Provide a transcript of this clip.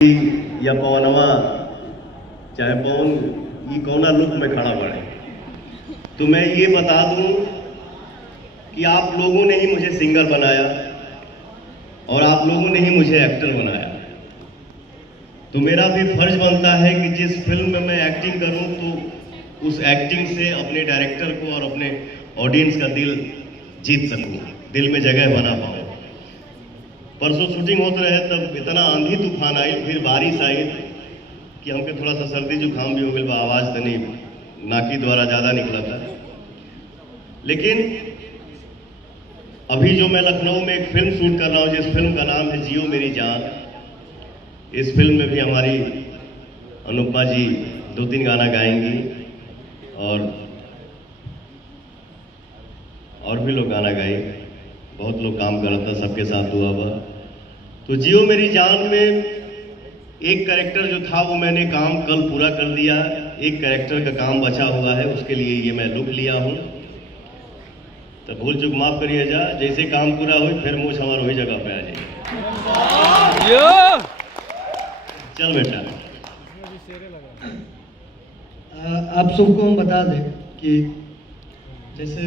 या पवनवा चाहे पवन ये कौना लुक में खड़ा पड़े, तो मैं ये बता दूं कि आप लोगों ने ही मुझे सिंगर बनाया और आप लोगों ने ही मुझे एक्टर बनाया। तो मेरा भी फर्ज बनता है कि जिस फिल्म में मैं एक्टिंग करूं तो उस एक्टिंग से अपने डायरेक्टर को और अपने ऑडियंस का दिल जीत सकूं, दिल में जगह बना पाऊं। परसों शूटिंग होते रहे तब इतना आंधी तूफान आई, फिर बारिश आई कि हमके थोड़ा सा सर्दी जुकाम भी हो गया, आवाज़ तनी नाकी द्वारा ज़्यादा निकला था। लेकिन अभी जो मैं लखनऊ में एक फिल्म शूट कर रहा हूँ, जिस फिल्म का नाम है जियो मेरी जान, इस फिल्म में भी हमारी अनुपमा जी 2-3 गाना गाएंगी और भी लोग गाना गाए, बहुत लोग काम कर रहा था, सबके साथ हुआ हुआ। तो जियो मेरी जान में एक कैरेक्टर जो था वो मैंने काम कल पूरा कर दिया, एक कैरेक्टर का काम बचा हुआ है, उसके लिए ये मैं लुक लिया हूँ। तो भूल चूक माफ करिए जा, जैसे काम पूरा हो फिर मुझ हमारा वही जगह पे आ जाए। चल बेटा, आप सबको हम बता दें कि जैसे